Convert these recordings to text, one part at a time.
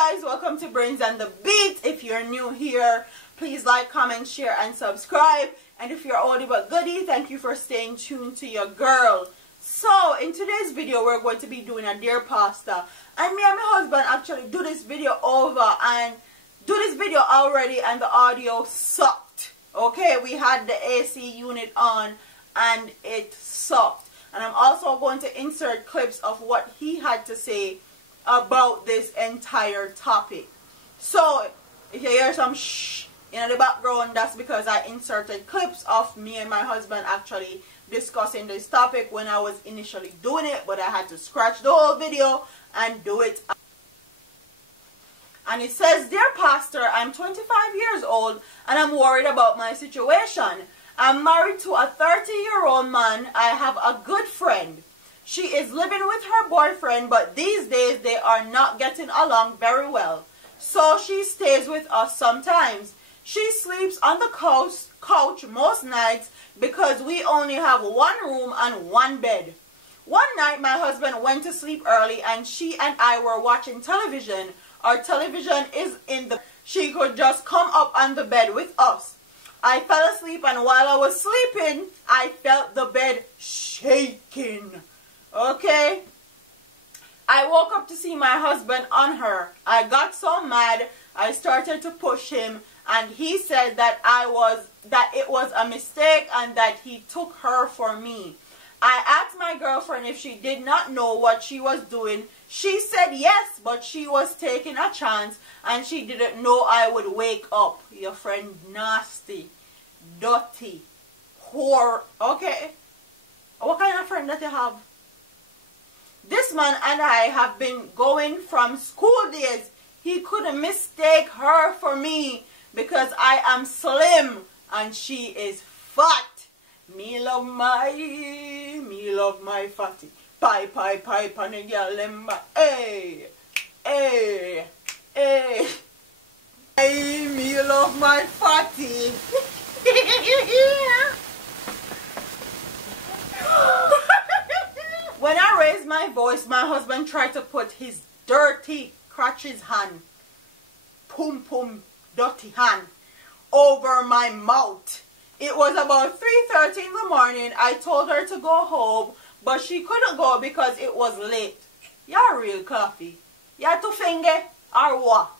Hi guys, welcome to Brains and the Beat. If you're new here, please like, comment, share, and subscribe. And if you're oldie but goodie, thank you for staying tuned to your girl. So, in today's video, we're going to be doing a deer pasta. And me and my husband actually do this video already, and the audio sucked. Okay, we had the AC unit on and it sucked. And I'm also going to insert clips of what he had to say about this entire topic. So if you hear some shh in the background, that's because I inserted clips of me and my husband actually discussing this topic when I was initially doing it, but I had to scratch the whole video and do it. And it says, "Dear Pastor, I'm 25 years old and I'm worried about my situation. I'm married to a 30-year-old man. I have a good friend. She is living with her boyfriend, but these days they are not getting along very well. So she stays with us sometimes. She sleeps on the couch most nights because we only have one room and one bed. One night my husband went to sleep early and she and I were watching television. Our television is in the... She could just come up on the bed with us. I fell asleep, and while I was sleeping, I felt the bed shaking. Okay? I woke up to see my husband on her. I got so mad, I started to push him, and he said that it was a mistake and that he took her for me. I asked my girlfriend if she did not know what she was doing. She said yes, but she was taking a chance and she didn't know I would wake up. Your friend nasty, dirty, whore. Okay? What kind of friend that you have? This man and I have been going from school days. He couldn't mistake her for me because I am slim and she is fat. Me love my fatty. Pie, pan a girl lemma. Hey, hey, hey. Me love my fatty. When I raised my voice, my husband tried to put his dirty crotch's hand, pum dirty hand, over my mouth. It was about 3:30 in the morning. I told her to go home, but she couldn't go because it was late. You're real coffee. You have to finger or what?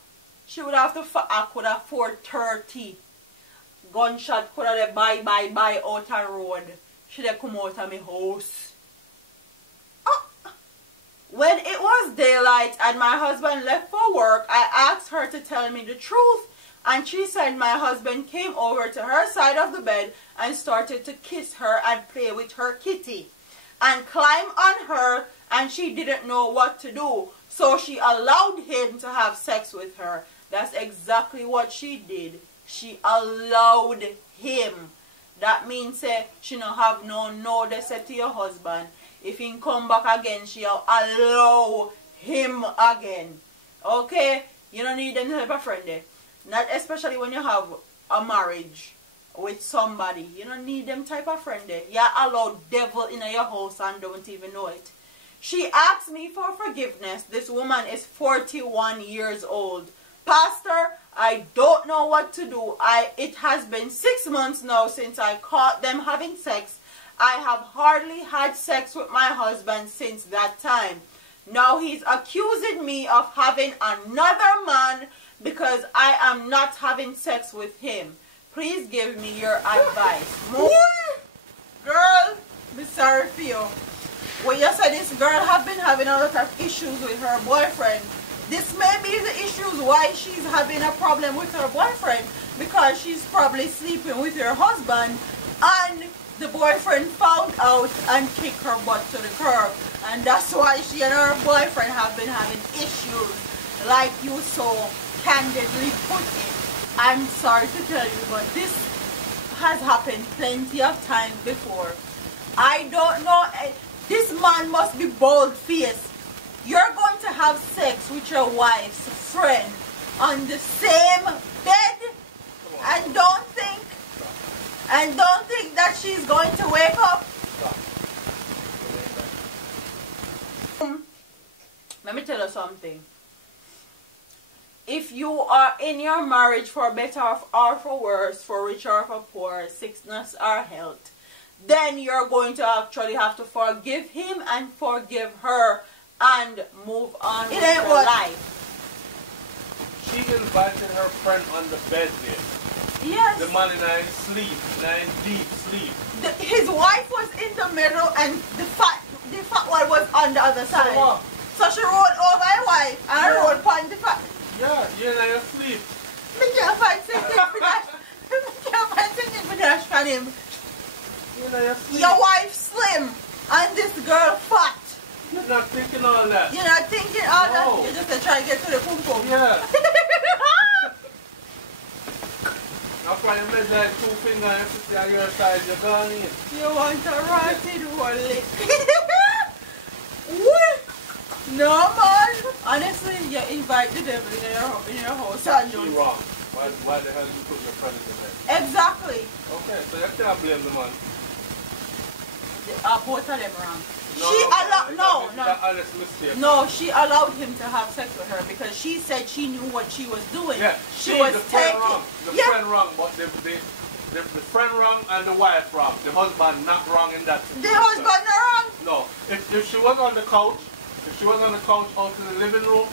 She would have to could have 4:30. Gunshot could have bye out the road. Should have come out of my house. When it was daylight and my husband left for work, I asked her to tell me the truth. And she said my husband came over to her side of the bed and started to kiss her and play with her kitty. And climb on her, and she didn't know what to do. So she allowed him to have sex with her. That's exactly what she did. She allowed him. That means she don't have no they said to your husband. If he come back again, she'll allow him again. Okay? You don't need any type of friend there. Not especially when you have a marriage with somebody. You don't need them type of friend there. You allow devil in your house and don't even know it. She asked me for forgiveness. This woman is 41 years old. Pastor, I don't know what to do. It has been 6 months now since I caught them having sex. I have hardly had sex with my husband since that time. Now he's accusing me of having another man because I am not having sex with him. Please give me your advice. Girl, I'm sorry for you. Well, you said this girl have been having a lot of issues with her boyfriend. This may be the issues why she's having a problem with her boyfriend, because she's probably sleeping with her husband and the boyfriend found out and kicked her butt to the curb. And that's why she and her boyfriend have been having issues, like you so candidly put it. I'm sorry to tell you, but this has happened plenty of times before. I don't know. This man must be bald-faced. You're going to have sex with your wife's friend on the same bed and don't think that she's going to wake up. Let me tell you something. if you are in your marriage for better or for worse, for richer or for poor, sickness or health, then you're going to actually have to forgive him and forgive her and move on with your life. She invited her friend on the bed there. Yes. The man in a sleep, in deep sleep. His wife was in the middle and the fat one was on the other side. So she rolled over my wife and I rolled upon the fat. Yeah, you're in your sleep. I can't find singing for that. I can't find singing for that from him. Your wife slim and this girl fat. You're not thinking all that. You're not thinking all that. You're just trying to get to the pum pum. Yeah. That's why you measure 2 fingers and see on your side you're gone in. You want a rotted one lick. What? No man. Honestly, you invite the devil in your house and You're wrong. Why the hell did you put your friend in there? Exactly. Okay, so you can't blame the man. Both of them wrong. No, she allowed him to have sex with her because she said she knew what she was doing. Yeah, she was the friend taking wrong. The friend wrong, but the friend wrong and the wife wrong. The husband not wrong in that situation. The husband not wrong? No. If she was on the couch, out in the living room,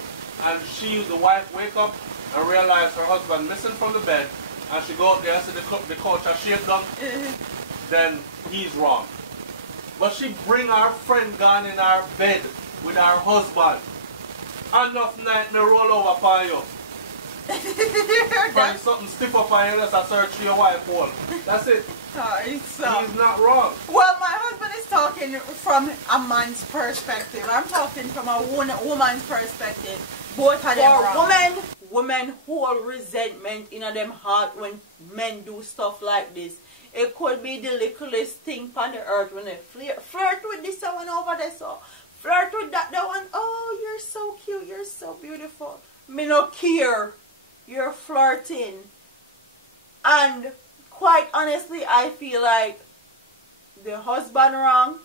and the wife wake up and realize her husband missing from the bed, and she go up there and see the couch has shaped down, then he's wrong. But she bring our friend gone in our bed with our husband. Enough night me roll over upon you. Find something stiff up on you, that's a search for your wife hole. That's it. He's not wrong. Well, my husband is talking from a man's perspective. I'm talking from a woman's perspective. Both of them wrong. Women hold resentment in them heart when men do stuff like this. It could be the littlest thing on the earth when they flirt with this one over there, so flirt with that one. Oh, you're so cute, you're so beautiful. Me no care. You're flirting. And quite honestly, I feel like the husband wrong,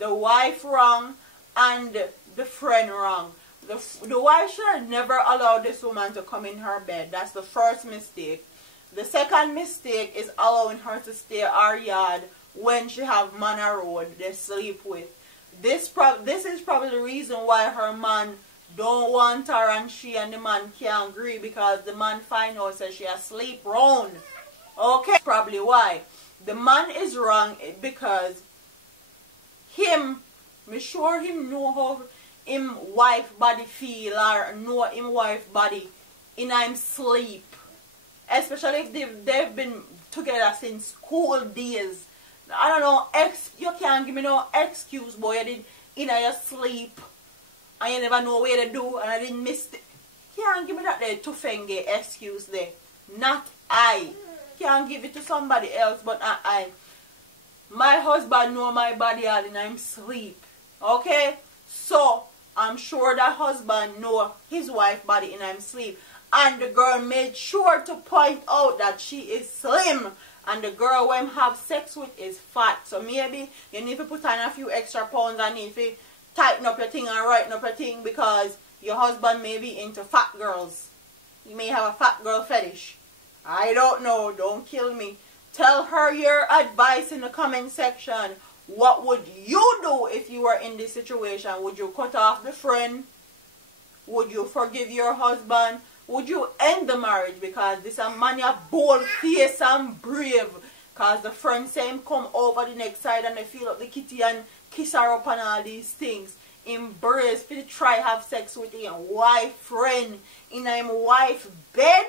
the wife wrong, and the friend wrong. The wife should have never allowed this woman to come in her bed. That's the first mistake. The second mistake is allowing her to stay our yard when she have man a road they sleep with. This is probably the reason why her man don't want her and she and the man can't agree, because the man find out that she asleep round. Okay, probably why. The man is wrong because me sure him know how him wife body feel or know him wife body in him sleep. Especially if they've been together since school days. I don't know, you can't give me no excuse, boy. I did in your sleep and you never know where to do and I didn't miss it. You can't give me that there tufenge excuse there. Not I. Can't give it to somebody else, but not I. My husband know my body all in him sleep. Okay? So I'm sure that husband know his wife body in him sleep. And the girl made sure to point out that she is slim. And the girl when have sex with is fat. So maybe you need to put on a few extra pounds and need to tighten up your thing and righten up your thing, because your husband may be into fat girls. You may have a fat girl fetish. I don't know. Don't kill me. Tell her your advice in the comment section. What would you do if you were in this situation? Would you cut off the friend? Would you forgive your husband? Would you end the marriage? Because this a man a bold face and brave. Because the friend say him come over the next side and they feel up the kitty and kiss her up and all these things. Embrace, for try have sex with him wife friend in him wife bed.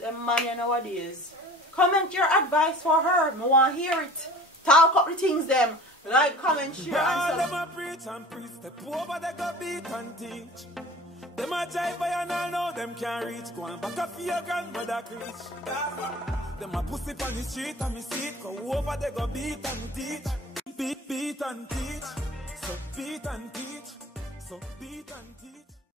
Them man nowadays. Comment your advice for her. I want to hear it. Talk up the things them. Like, comment, share, and them a preach and preach. Step over, they go beat and teach. Them a jive by and all know them can't reach. Go on back up for your grandmother preach. Them a pussy on the street and me see it. Go over, they go beat and teach. Beat and teach. So beat and teach. So beat and teach.